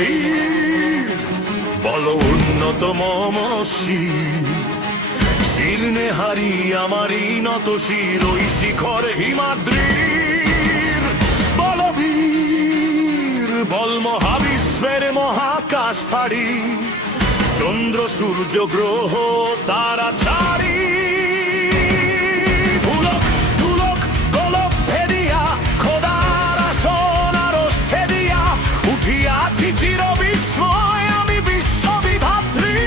বীর বলো উন্নত মম শির শীর্ণে হারি আমারই নত শির ওই শিখর হিমাদ্রির। বল বীর বল মহাবিশ্বের মহাকাশ ফাড়ি চন্দ্র সূর্য গ্রহ তারা ছাড়ি ভুলক দুলক গোলক ভেদিয়া খোদার আসন আরশ ছেদিয়া উঠিয়াছি চির বিস্ময় আমি বিশ্ববিধাত্রী।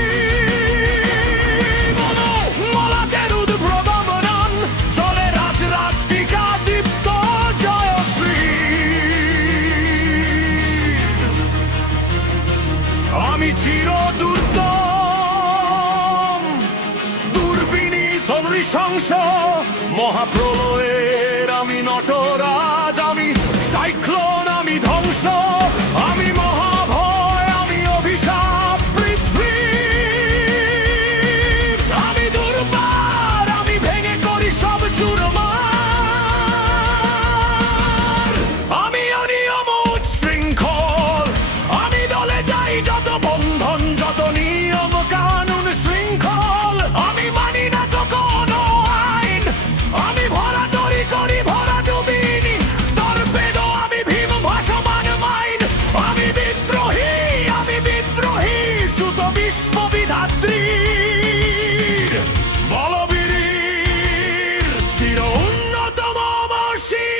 মলাটের উদ্প্রবনন চলে রাজ রাজটিকা দীপ্ত জয়শ্রী। আমি চির নৃশংস মহাপ্রলয়ের আমি নটরাজ আমি সাইক্লোন আমি ধ্বংস আমি মহাভয় আমি অভিশাপ পৃথ্বী। আমি দুর্বার আমি ভেঙে করি সব চুরমার। আমি অনিয়ম উচ্ছৃঙ্খল আমি দলে যাই যত বন্ধন যত নিয়ম কানুন শৃঙ্খল আমি মানি না তো কোনো আইন। আমি ভরা তরি করি ভরা ডুবিনি তর্পেদো আমি ভীম ভাসমান মাইন। আমি বিদ্রোহী সুত বিশ্ববিধাত্রীর বলবীর চির উন্নত মম শির।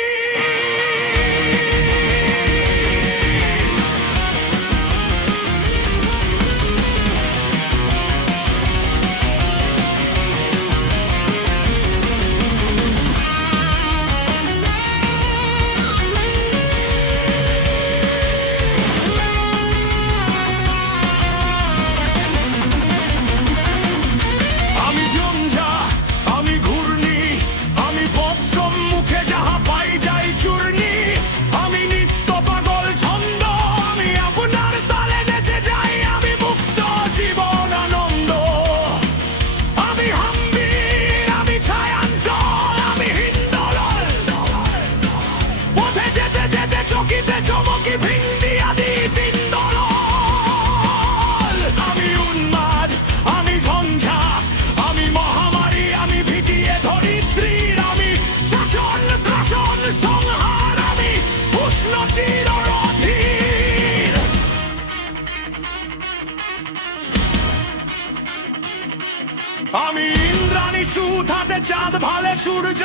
আমি ইন্দ্রাণী সুত হাতে চাঁদ ভালে সূর্য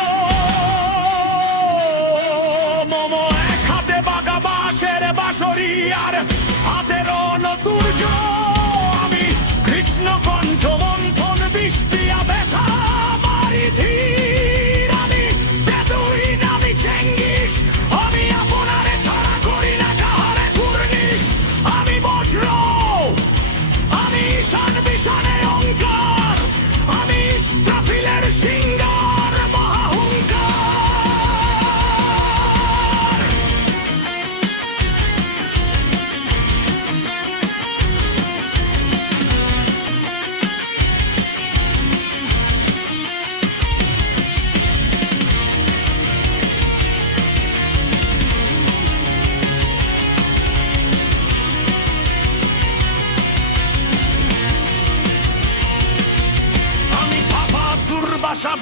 মম এক হাতে বাঁকা বাঁশের বাঁশরি আর হাতে রণতুর্য। আমি কৃষ্ণ কণ্ঠ মন্থন বিষ পিয়া ব্যথা মারি ধীর। আমি বেদুইন আমি চেঙ্গিস আমি আপনারে ছাড়া করি না কাহারে কুর্নিশ। আমি বজ্র আমি ঈশান বিশানে অঙ্কার আমি ইস্রাফিলের সিংহার মহাহুঙ্কার।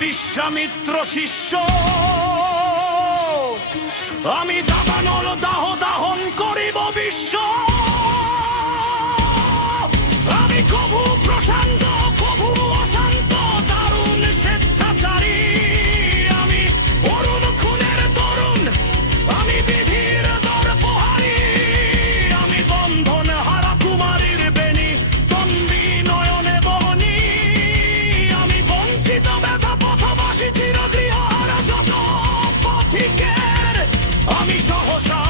বিশ্বামিত্র শিষ্য আমি দাবানল দাহ দাহন করিব বিশ্ব। আমি কভু প্রশান্ত কভু অশান্ত দারুণ স্বেচ্ছাচারী। আমি অরুণ খুনের তরুণ আমি বিধির দরপহারী। আমি বন্ধন হারা কুমারীর বেনি তন্বী নয়নে বহনী। আমি বঞ্চিত ব্যথা পথবাসী চিরগৃহহারা যত পথিকের। আমি সহসা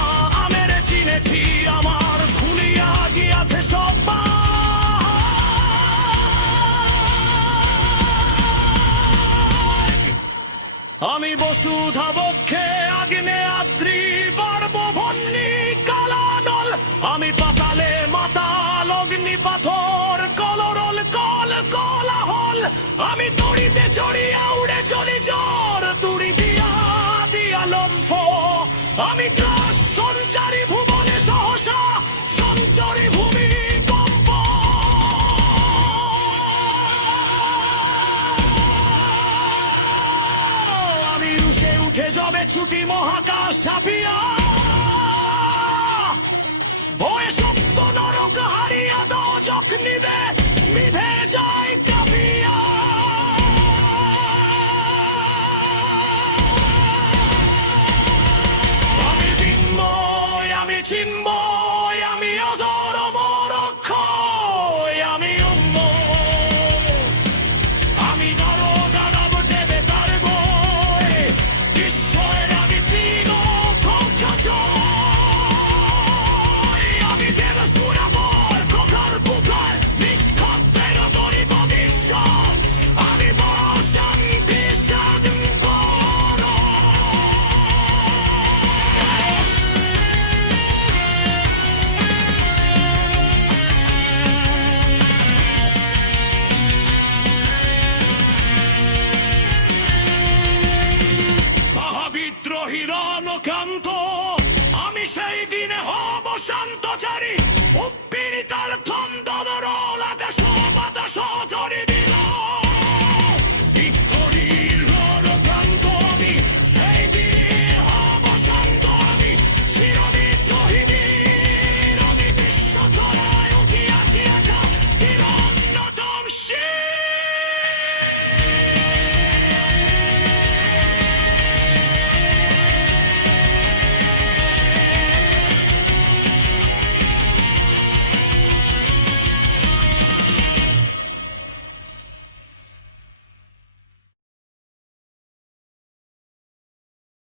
আমের চিনেছি আমার খুলিয়া গিয়াছে সব। আমি বসুধা বক্ষে আগ্নে আদ্রি বার্বভন্নী কালানল। আমি পাতালে মাতাল অগ্নি পাথর কলরল কল কোলাহল। আমি দড়িতে চড়িয়া উড়ে চলি জোর তুড়ি দিয়া দিয়া লম্ফ। আমি ত্রাস সঞ্চারী ভুবনে সহসা সঞ্চারী উঠে যাবে ছুটি মহাকাশ ছাপিয়া ভয়ে সপ্ত নরক হারিয়া দোজখ নিবে নিভে যায় কাঁপিয়া আমি বিন্ময় আমি চিন্ময় আমি অজর অমর অক্ষয় আমি উন্ময় আমি দারো দানব দেবে তার বই ঈশ্বরের আমি চির আমি দেব সুরাবর খোকার বুকার নিষ্ঠত্বের দরিব বিশ্ব আমি বড় শান্তি সাধন বড় মহাবিদ্রোহীর অনকান্ত আমি সেই দিনে হব শান্তচারী